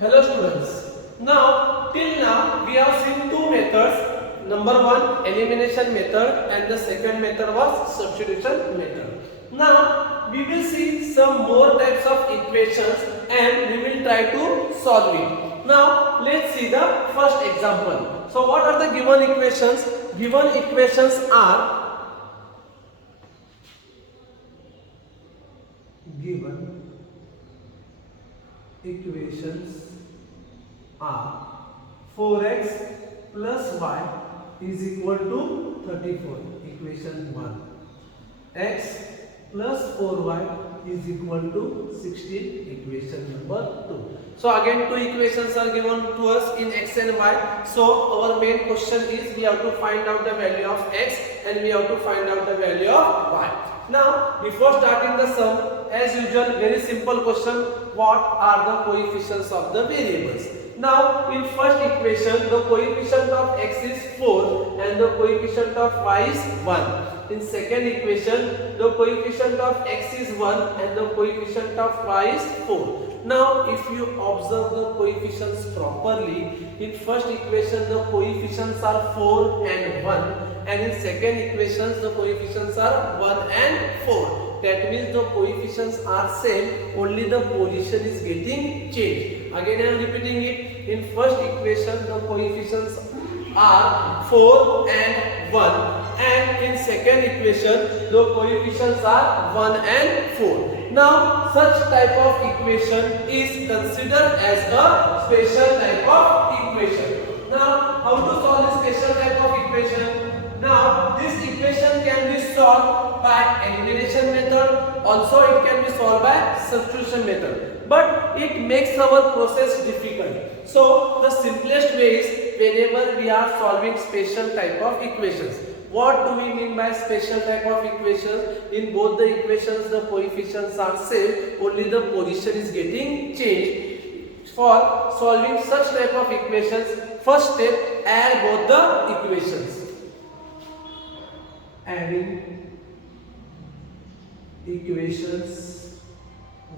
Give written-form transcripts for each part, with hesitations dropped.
Hello students. Till now we have seen two methods. Number one, elimination method, and the second method was substitution method. Now we will see some more types of equations and we will try to solve it. Now let's see the first example. So what are the given equations? Given equations are equations are 4x plus y is equal to 34. Equation 1. X plus 4y is equal to 16. Equation number 2. So again two equations are given to us in x and y. So our main question is we have to find out the value of x and we have to find out the value of y. Now before starting the sum, as usual, very simple question: what are the coefficients of the variables? Now in first equation the coefficient of x is 4 and the coefficient of y is 1. In second equation the coefficient of x is 1 and the coefficient of y is 4. Now if you observe the coefficients properly, in first equation the coefficients are 4 and 1 and in second equations the coefficients are 1 and 4. That means the coefficients are same, only the position is getting changed. Again I am repeating it. In first equation the coefficients are 4 and 1 and in second equation the coefficients are 1 and 4. Now such type of equation is considered as a special type of equation. Now how to solve this special type of equation? Now this equation can be solved by elimination method, also it can be solved by substitution method, but it makes our process difficult. So the simplest way is whenever we are solving special type of equations. What do we mean by special type of equations? In both the equations the coefficients are same, only the position is getting changed. For solving such type of equations, first step, add both the equations. Adding equations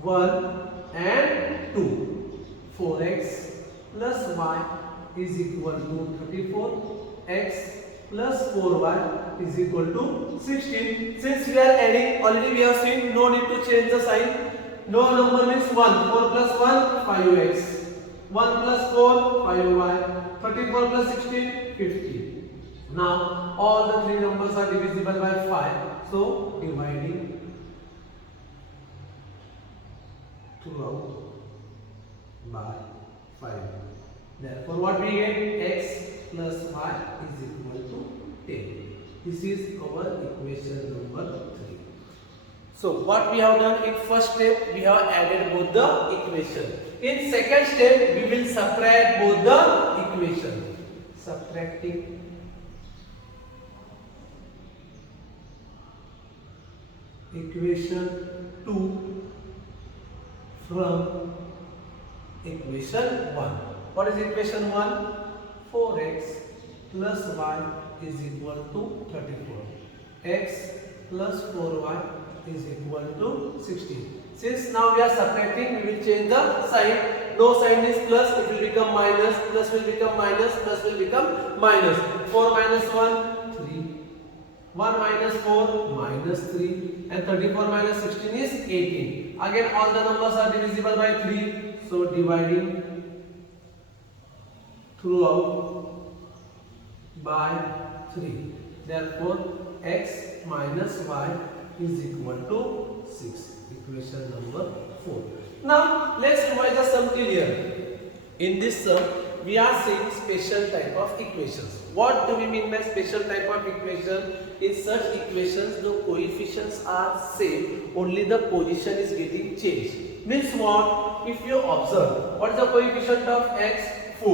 1 and 2. 4x plus y is equal to 34. X plus 4y is equal to 16. Since we are adding, already we have seen, no need to change the sign. No number means 1. 4 plus 1, 5x. 1 plus 4, 5y. 34 plus 16, 50. Now all the three numbers are divisible by 5. So dividing throughout by 5. Therefore what we get? X plus y is equal to 10. This is our equation number 3. So what we have done in first step, we have added both the equation. In second step we will subtract both the equation. Subtracting equation 2 from equation 1. What is equation 1? 4x plus y is equal to 34. X plus 4y is equal to 16. Since now we are subtracting, we will change the sign. No sign is plus, it will become minus, plus will become minus, plus will become minus. 4 minus 1, 3. 1 minus 4, minus 3. And 34 minus 16 is 18. Again all the numbers are divisible by 3. So dividing throughout by 3. Therefore x minus y is equal to 6. Equation number 4. Now let's revise the sum clear. In this sum we are seeing special type of equations. What do we mean by special type of equation? In such equations the coefficients are same, only the position is getting changed. Means what? If you observe, what is the coefficient of x? 4.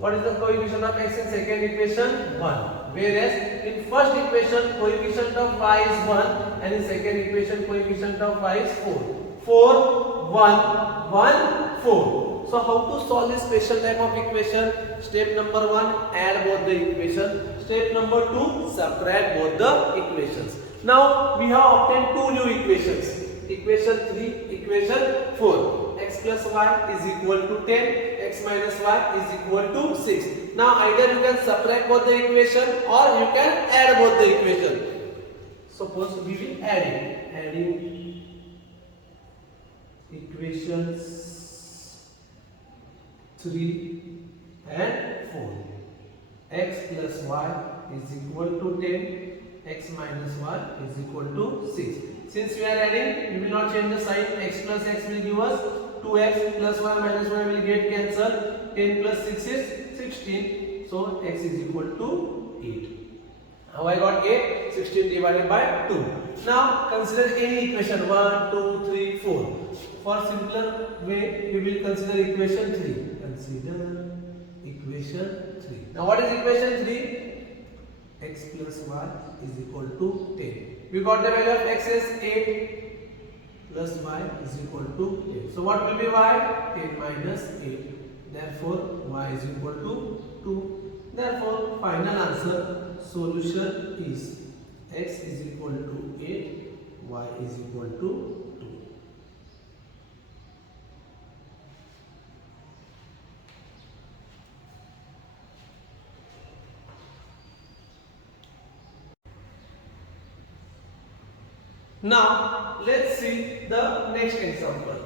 What is the coefficient of x in second equation? 1. Whereas in first equation coefficient of y is 1 and in second equation coefficient of y is 4. 4, 1, 1, 4. So how to solve this special type of equation? Step number 1, add both the equations. Step number 2, subtract both the equations. Now we have obtained two new equations. Equation 3, equation 4. X plus y is equal to 10, x minus y is equal to 6. Now either you can subtract both the equation or you can add both the equation. Suppose we will add it. Adding equations 3 and 4. X plus y is equal to 10, x minus y is equal to 6. Since we are adding, we will not change the sign. X plus x will give us 2x plus y minus y will get cancelled. 10 plus 6 is 16. So x is equal to 8. Now I got 8. 16 divided by 2. Now consider any equation 1, 2, 3, 4. For simpler way, we will consider equation 3. Consider equation 3. Now what is equation 3? X plus y is equal to 10. We got the value of x as 8 plus y is equal to 10. So what will be y? 10 minus 8. Therefore y is equal to 2. Therefore final answer solution is x is equal to 8, y is equal to 2. Now let's see the next example.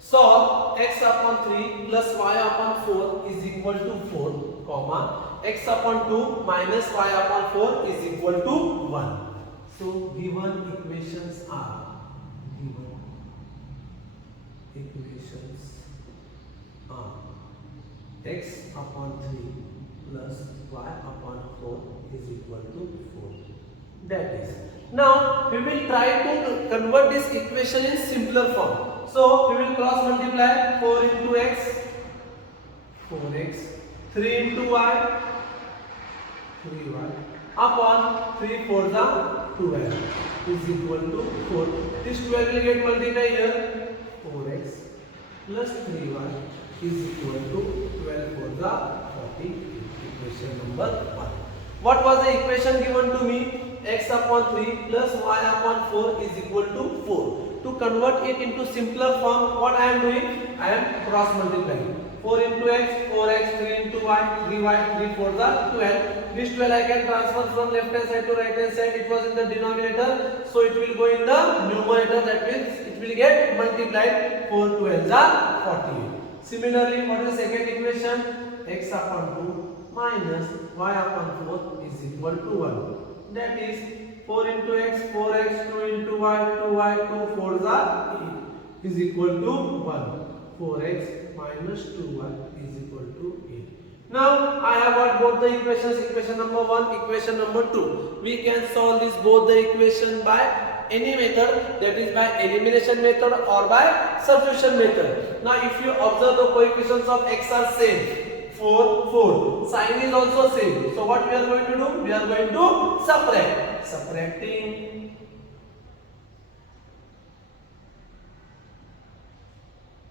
Solve x upon 3 plus y upon 4 is equal to 4, comma x upon 2 minus y upon 4 is equal to 1. So given equations are x upon 3 plus y upon 4 is equal to 4. That is. Now we will try to convert this equation in simpler form. So we will cross multiply 4 into x, 4x, 3 into y, 3y, upon 3 4 the 12 is equal to 4. This 12 will get multiplied here. 4x plus 3y is equal to 12 for the 40. Equation number 1. What was the equation given to me? X upon 3 plus y upon 4 is equal to 4. To convert it into simpler form, what I am doing? I am cross multiplying. 4 into x, 4x, 3 into y, 3y, 3 for the 12. This 12 I can transfer from left hand side to right hand side. It was in the denominator, so it will go in the numerator. That means it will get multiplied. 4 12s are 48. Similarly, what is the second equation? X upon 2 minus y upon 4 is equal to 1. That is 4 into x, 4x, 2 into y, 2y, 2 4s are 8 is equal to 1. 4x minus 2y is equal to 8. Now I have got both the equations, equation number 1, equation number 2. We can solve this both the equation by any method, that is by elimination method or by substitution method. Now if you observe the coefficients of x are same, 4, 4. Sign is also same. So what we are going to do? We are going to subtract. Subtracting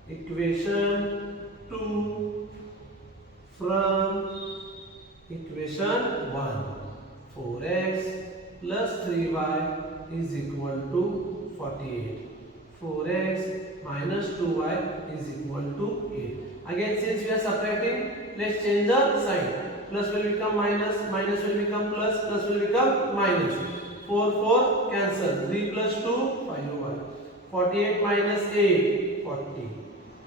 equation 2 from equation 1. 4x plus 3y is equal to 48. 4x minus 2y is equal to 8. Again, since we are subtracting, let's change the sign. Plus will become minus, minus will become plus, plus will become minus. 4, 4 cancel. 3 plus 2, 5y. 48 minus 8, 40.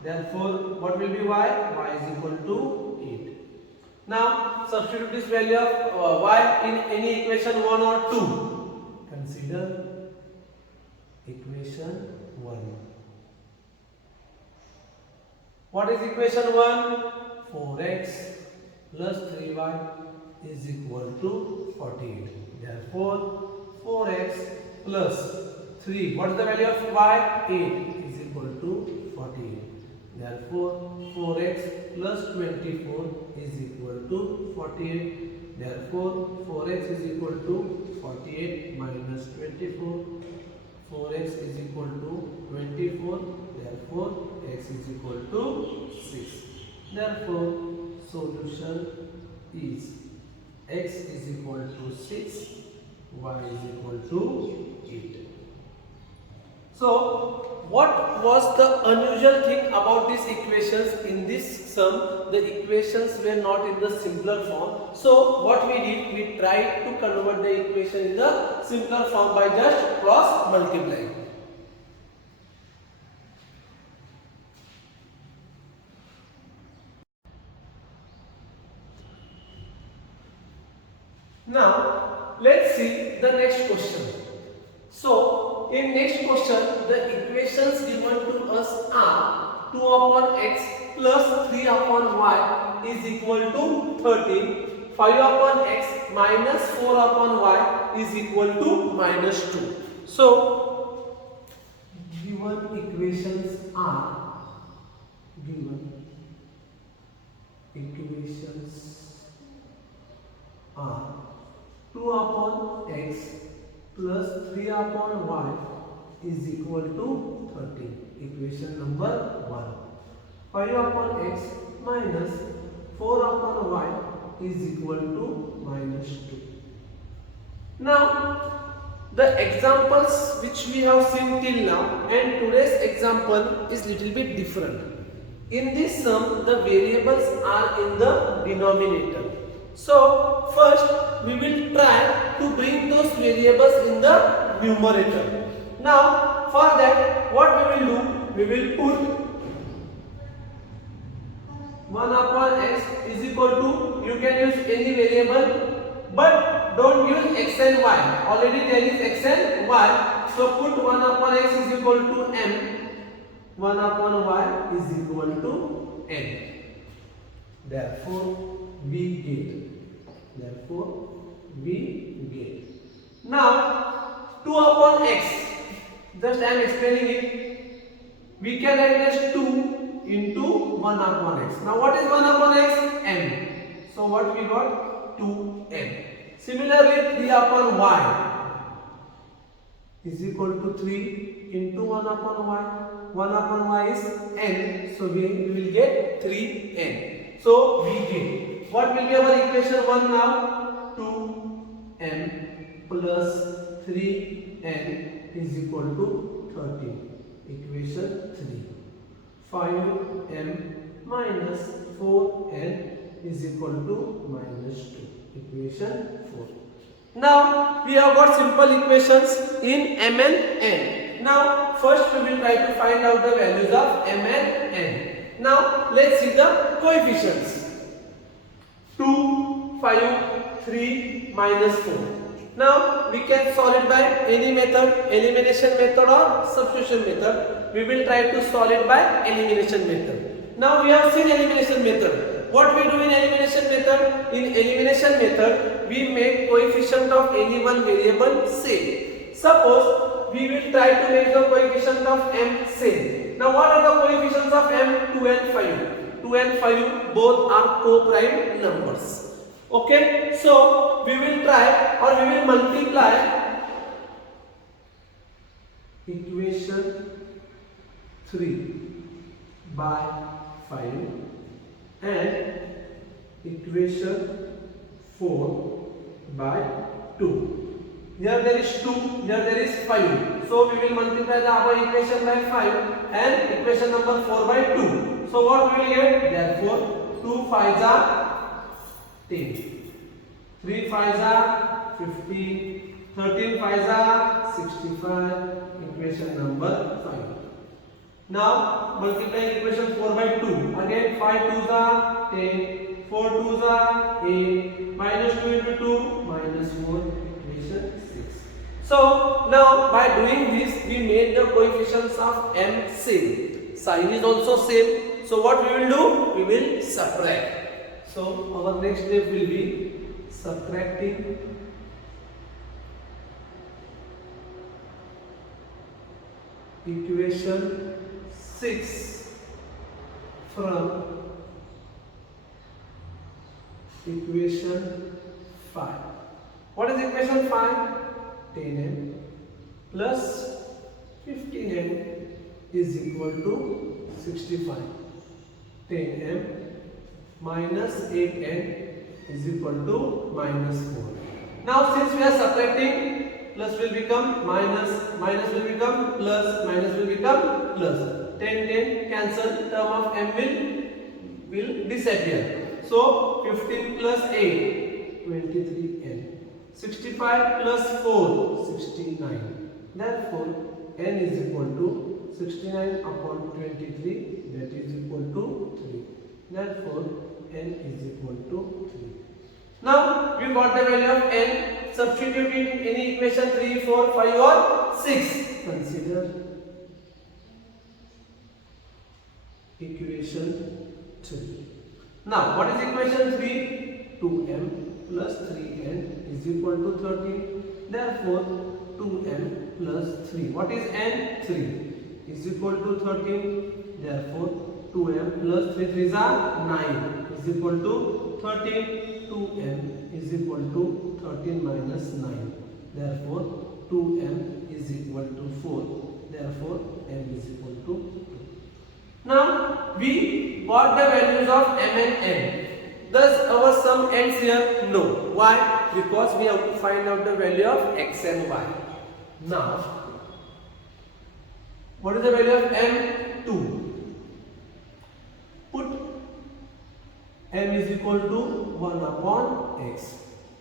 Therefore, what will be y? Y is equal to 8. Now, substitute this value of y in any equation 1 or 2. Consider equation 1. What is equation 1? 4x plus 3y is equal to 48. Therefore, 4x plus 3. What is the value of y? 8 is equal to 48. Therefore, 4x plus 24 is equal to 48. Therefore, 4x is equal to 48 minus 24. 4x is equal to 24. Therefore, x is equal to 6. Therefore, solution is x is equal to 6, y is equal to 8. So, what was the unusual thing about these equations in this sum? The equations were not in the simpler form. So what we did, we tried to convert the equation in the simpler form by just cross multiplying. Now let's see the next question. So in next question, the equations given to us are 2 upon x plus 3 upon y is equal to 13, 5 upon x minus 4 upon y is equal to minus 2. So given equations are given equations are 2 upon x plus 3 upon y is equal to 13. Equation number 1. 5 upon x minus 4 upon y is equal to minus 2. Now, the examples which we have seen till now and today's example is little bit different. In this sum, the variables are in the denominator. So first we will try to bring those variables in the numerator. Now for that, what we will do, we will put 1 upon x is equal to, you can use any variable but don't use x and y. Already there is x and y. So put 1 upon x is equal to m, 1 upon y is equal to n. Therefore we get. Now 2 upon x, just I am explaining it. We can write as 2 into 1 upon x. Now what is 1 upon x? m. So what we got? 2m. Similarly 3 upon y is equal to 3 into 1 upon y. 1 upon y is n. So we will get 3n. So we get. What will be our equation 1 now? 2m plus 3n is equal to 13. Equation 3. 5m minus 4n is equal to minus 2. Equation 4. Now we have got simple equations in m and n. Now first we will try to find out the values of m and n. Now let's see the coefficients. 2, 5, 3, minus 4. Now we can solve it by any method, elimination method or substitution method. We will try to solve it by elimination method. Now we have seen elimination method. What we do in elimination method? In elimination method, we make coefficient of any one variable same. Suppose we will try to make the coefficient of m same. Now what are the coefficients of m? 2 and 5. 2 and 5 both are co-prime numbers. Okay, so we will try or we will multiply equation 3 by 5 and equation 4 by 2. Here there is 2, here there is 5. So we will multiply the above equation by 5 and equation number 4 by 2. So what we will get? Therefore 2 5s are 10, 3 5s are 15, 13 5s are 65. Equation number 5. Now multiply equation 4 by 2. Again 5 2s are 10, 4 2s are 8, minus 2 into 2 minus 4. Equation 6. So now by doing this we made the coefficients of m same. Sign is also same. So what we will do? We will subtract. So our next step will be subtracting equation 6 from equation 5. What is equation 5? 10m plus 15m is equal to 65. 10m minus 8n is equal to minus 4. Now since we are subtracting, plus will become minus, minus will become plus, minus will become plus. 10 cancel, term of m will disappear. So 15 plus 8, 23n. 65 plus 4, 69. Therefore n is equal to 69 upon 23, that is equal to 3. Therefore n is equal to 3. Now we got the value of n. Substitute it in any equation 3, 4, 5 or 6. Consider equation 3. Now what is equation 3? 2m plus 3n is equal to 13. Therefore 2m plus 3. What is n? 3 is equal to 13. Therefore 2m plus 3 3s are 9 is equal to 13. 2m is equal to 13 minus 9. Therefore 2m is equal to 4. Therefore m is equal to 2. Now we got the values of m and n. Does our sum ends here? No. Why? Because we have to find out the value of x and y. Now what is the value of m? 2. Put m is equal to 1 upon x.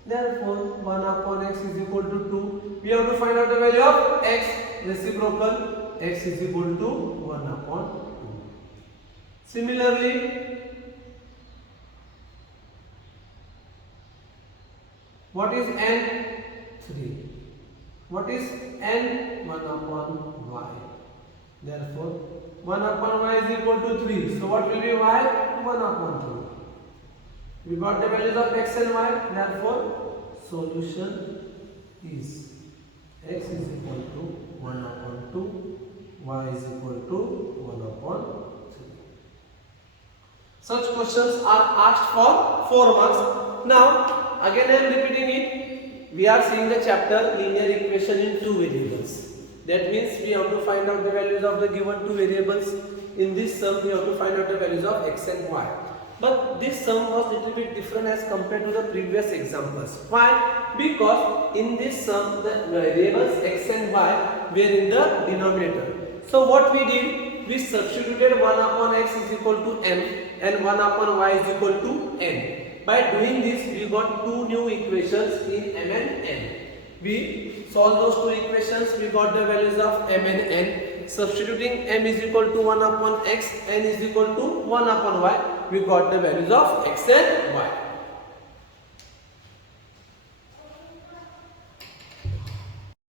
Therefore 1 upon x is equal to 2. We have to find out the value of x. Reciprocal, x is equal to 1 upon 2. Similarly, what is n? 3. What is n? 1 upon y. Therefore 1 upon y is equal to 3. So what will be y? 1 upon 3. We got the values of x and y. Therefore solution is x is equal to 1 upon 2, y is equal to 1 upon 3. Such questions are asked for 4 marks. Now again I am repeating it. We are seeing the chapter linear equation in 2 variables. That means we have to find out the values of the given 2 variables. In this sum we have to find out the values of x and y. But this sum was little bit different as compared to the previous examples. Why? Because in this sum the variables x and y were in the denominator. So what we did, we substituted 1 upon x is equal to m and 1 upon y is equal to n. By doing this we got 2 new equations in m and n. We solved those 2 equations, we got the values of m and n. Substituting m is equal to 1 upon x, n is equal to 1 upon y, we got the values of x and y.